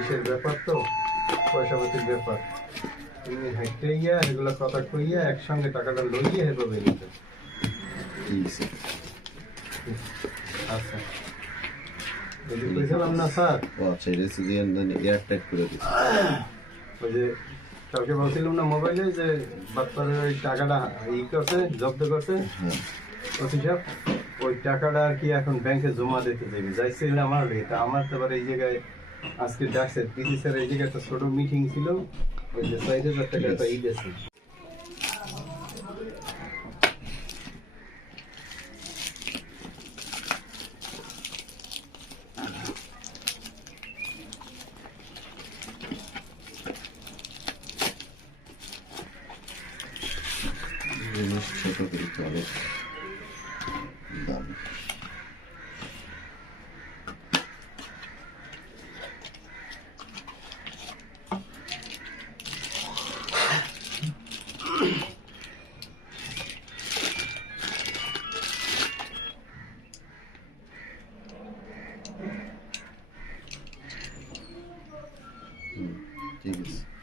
ইসের ব্যাপার তো, পয়সা পাতির ব্যাপার। তুমি হাইটে গিয়া এগুলা কথা কইয়া একসঙ্গে টাকাটা লইয়ে হেবে বেরিয়েছে। আচ্ছা যদি কইছিলাম না স্যার, ও আচ্ছা, এটা হচ্ছে যে এয়ারটাইট করে দিচ্ছে। ওই যে কালকে বলছিলাম না মোবাইলে যে বাচ্চাদের ওই টাকাটা করছে, জব্দ করছে অফিস সাহেব, ওই টাকাটা আর কি এখন ব্যাংকে জমা দিতে যাবে, যাইছিল আমার তা আমার তো আবার এই জায়গায় আজকে ডাকছে পিসি স্যার, এই জায়গায় একটা ছোট মিটিং ছিল, ওই যে 4,000 টাকা একটা ঈদ আছে। জিনিস ছোট কিন্তু অনেক দাম। ঠিক আছে।